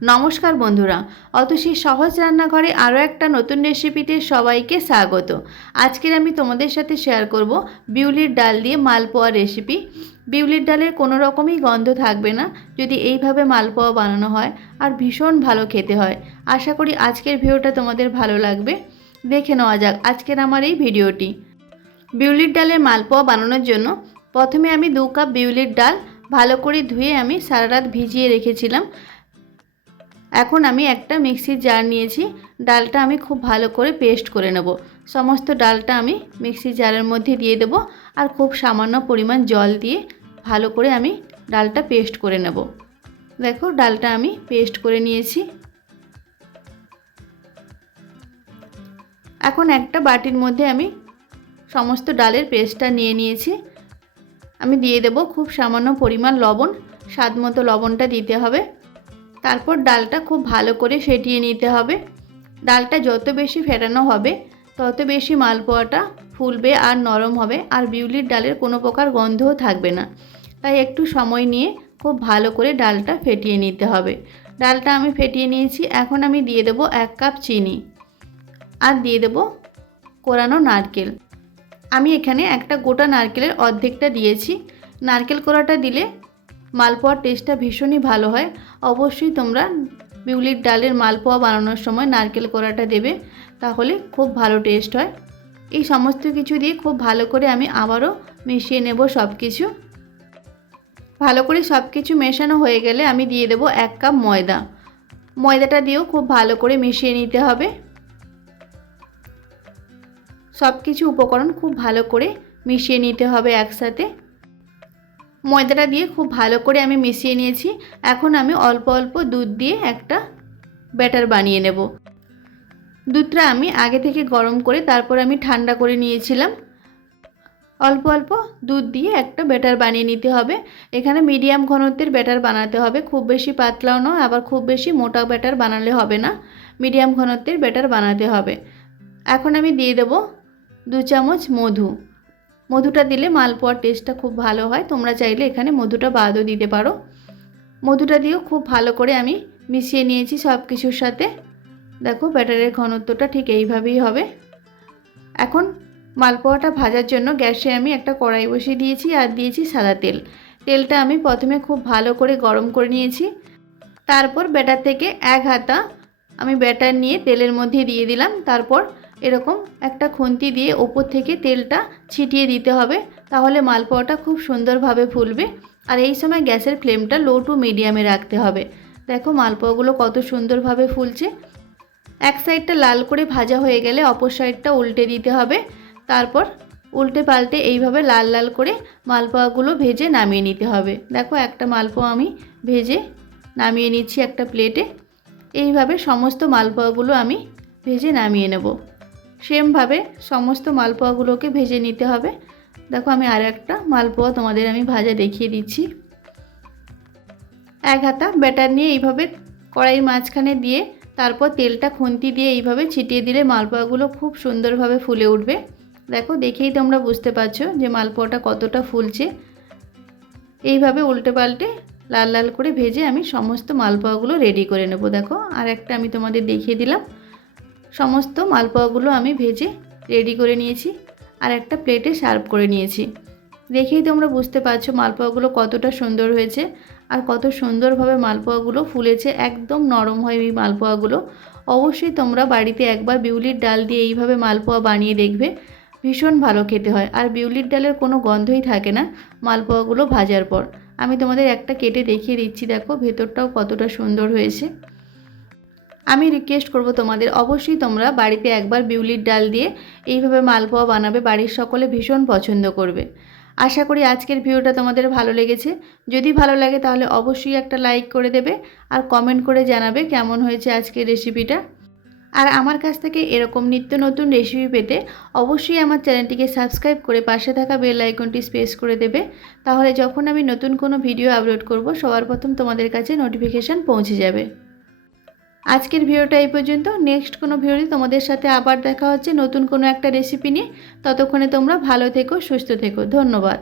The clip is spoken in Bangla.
নমস্কার বন্ধুরা, অতসী সহজ রান্নাঘরে আরও একটা নতুন রেসিপিতে সবাইকে স্বাগত। আজকের আমি তোমাদের সাথে শেয়ার করব বিউলির ডাল দিয়ে মালপোয়া রেসিপি। বিউলির ডালের কোনো রকমই গন্ধ থাকবে না যদি এইভাবে মালপোয়া বানানো হয়, আর ভীষণ ভালো খেতে হয়। আশা করি আজকের ভিডিওটা তোমাদের ভালো লাগবে। দেখে নেওয়া যাক আজকের আমার এই ভিডিওটি। বিউলির ডালের মালপোয়া বানানোর জন্য প্রথমে আমি 2 কাপ বিউলির ডাল ভালো করে ধুয়ে আমি সারা রাত ভিজিয়ে রেখেছিলাম। এখন আমি একটা মিক্সির জার নিয়েছি, ডালটা আমি খুব ভালো করে পেস্ট করে নেব। সমস্ত ডালটা আমি মিক্সির জারের মধ্যে দিয়ে দেব, আর খুব সামান্য পরিমাণ জল দিয়ে ভালো করে আমি ডালটা পেস্ট করে নেব। দেখো ডালটা আমি পেস্ট করে নিয়েছি। এখন একটা বাটির মধ্যে আমি সমস্ত ডালের পেস্টটা নিয়ে নিয়েছি। আমি দিয়ে দেব খুব সামান্য পরিমাণ লবণ, স্বাদ মতো লবণটা দিতে হবে। তারপর ডালটা খুব ভালো করে ফেটিয়ে নিতে হবে। ডালটা যত বেশি ফেটানো হবে তত বেশি মালপোয়াটা ফুলবে আর নরম হবে, আর বিউলির ডালের কোনো প্রকার গন্ধও থাকবে না। তাই একটু সময় নিয়ে খুব ভালো করে ডালটা ফেটিয়ে নিতে হবে। ডালটা আমি ফেটিয়ে নিয়েছি। এখন আমি দিয়ে দেব 1 কাপ চিনি, আর দিয়ে দেব কোরানো নারকেল। আমি এখানে একটা গোটা নারকেলের অর্ধেকটা দিয়েছি। নারকেল কোড়াটা দিলে মালপোয়ার টেস্টটা ভীষণই ভালো হয়। অবশ্যই তোমরা বিউলির ডালের মালপোয়া বানানোর সময় নারকেল কোড়াটা দেবে, তাহলে খুব ভালো টেস্ট হয়। এই সমস্ত কিছু দিয়ে খুব ভালো করে আমি আবারও মিশিয়ে নেব সব কিছু। ভালো করে সব কিছু মেশানো হয়ে গেলে আমি দিয়ে দেব 1 কাপ ময়দা। ময়দাটা দিয়েও খুব ভালো করে মিশিয়ে নিতে হবে। সব কিছু উপকরণ খুব ভালো করে মিশিয়ে নিতে হবে একসাথে। ময়দাটা দিয়ে খুব ভালো করে আমি মিশিয়ে নিয়েছি। এখন আমি অল্প অল্প দুধ দিয়ে একটা ব্যাটার বানিয়ে নেব। দুধটা আমি আগে থেকে গরম করে তারপর আমি ঠান্ডা করে নিয়েছিলাম। অল্প অল্প দুধ দিয়ে একটা ব্যাটার বানিয়ে নিতে হবে। এখানে মিডিয়াম ঘনত্বের ব্যাটার বানাতে হবে, খুব বেশি পাতলাও নয়, আবার খুব বেশি মোটা ব্যাটার বানালে হবে না। মিডিয়াম ঘনত্বের ব্যাটার বানাতে হবে। এখন আমি দিয়ে দেব 2 চামচ মধু। মধুটা দিলে মালপোয়ার টেস্টটা খুব ভালো হয়। তোমরা চাইলে এখানে মধুটা বাদও দিতে পারো। মধুটা দিয়েও খুব ভালো করে আমি মিশিয়ে নিয়েছি সব কিছুর সাথে। দেখো ব্যাটারের ঘনত্বটা ঠিক এইভাবেই হবে। এখন মালপোয়াটা ভাজার জন্য গ্যাসে আমি একটা কড়াই বসিয়ে দিয়েছি, আর দিয়েছি সাদা তেল। তেলটা আমি প্রথমে খুব ভালো করে গরম করে নিয়েছি। তারপর ব্যাটার থেকে 1 হাতা আমি ব্যাটার নিয়ে তেলের মধ্যে দিয়ে দিলাম। তারপর এরকম একটা খুন্তি দিয়ে ওপর থেকে তেলটা ছিটিয়ে দিতে হবে, তাহলে মালপোয়াটা খুব সুন্দরভাবে ফুলবে। আর এই সময় গ্যাসের ফ্লেমটা লো টু মিডিয়ামে রাখতে হবে। দেখো মালপোয়াগুলো কত সুন্দরভাবে ফুলছে। এক সাইডটা লাল করে ভাজা হয়ে গেলে অপর সাইডটা উল্টে দিতে হবে। তারপর উল্টে পাল্টে এইভাবে লাল লাল করে মালপোয়াগুলো ভেজে নামিয়ে নিতে হবে। দেখো একটা মালপোয়া আমি ভেজে নামিয়ে নিচ্ছি একটা প্লেটে। এইভাবে সমস্ত মালপোয়াগুলো আমি ভেজে নামিয়ে নেব। সেমভাবে সমস্ত মালপোয়াগুলোকে ভেজে নিতে হবে। দেখো আমি আর একটা মালপোয়া তোমাদের আমি ভাজা দেখিয়ে দিচ্ছি। 1 হাতা ব্যাটার নিয়ে এইভাবে কড়াইয়ের মাঝখানে দিয়ে তারপর তেলটা খুন্তি দিয়ে এইভাবে ছিটিয়ে দিলে মালপোয়াগুলো খুব সুন্দরভাবে ফুলে উঠবে। দেখো দেখেই তোমরা বুঝতে পারছো যে মালপোয়াটা কতটা ফুলছে। এইভাবে উল্টে পাল্টে লাল লাল করে ভেজে আমি সমস্ত মালপোয়াগুলো রেডি করে নেব। দেখো আর একটা আমি তোমাদের দেখিয়ে দিলাম। সমস্ত মালপোয়াগুলো আমি ভেজে রেডি করে নিয়েছি, আর একটা প্লেটে সার্ভ করে নিয়েছি। দেখেই তোমরা বুঝতে পারছো মালপোয়াগুলো কতটা সুন্দর হয়েছে, আর কত সুন্দরভাবে মালপোয়াগুলো ফুলেছে। একদম নরম হয় এই মালপোয়াগুলো। অবশ্যই তোমরা বাড়িতে একবার বিউলির ডাল দিয়ে এইভাবে মালপোয়া বানিয়ে দেখবে, ভীষণ ভালো খেতে হয়। আর বিউলির ডালের কোনো গন্ধই থাকে না মালপোয়াগুলো ভাজার পর। আমি তোমাদের একটা কেটে দেখিয়ে দিচ্ছি। দেখো ভেতরটাও কতটা সুন্দর হয়েছে। আমি রিকোয়েস্ট করব তোমাদের, অবশ্যই তোমরা বাড়িতে একবার বিউলির ডাল দিয়ে এইভাবে মালপোয়া বানাবে, বাড়ির সকলে ভীষণ পছন্দ করবে। আশা করি আজকের ভিডিওটা তোমাদের ভালো লেগেছে। যদি ভালো লাগে তাহলে অবশ্যই একটা লাইক করে দেবে, আর কমেন্ট করে জানাবে কেমন হয়েছে আজকের রেসিপিটা। আর আমার কাছ থেকে এরকম নিত্য নতুন রেসিপি পেতে অবশ্যই আমার চ্যানেলটিকে সাবস্ক্রাইব করে পাশে থাকা বেল আইকনটি প্রেস করে দেবে। তাহলে যখন আমি নতুন কোনো ভিডিও আপলোড করব সবার প্রথম তোমাদের কাছে নোটিফিকেশান পৌঁছে যাবে। আজকের ভিডিওটা এই পর্যন্ত। নেক্সট কোনো ভিডিওতে তোমাদের সাথে আবার দেখা হচ্ছে নতুন কোনো একটা রেসিপি নিয়ে। ততক্ষণে তোমরা ভালো থেকো, সুস্থ থেকো। ধন্যবাদ।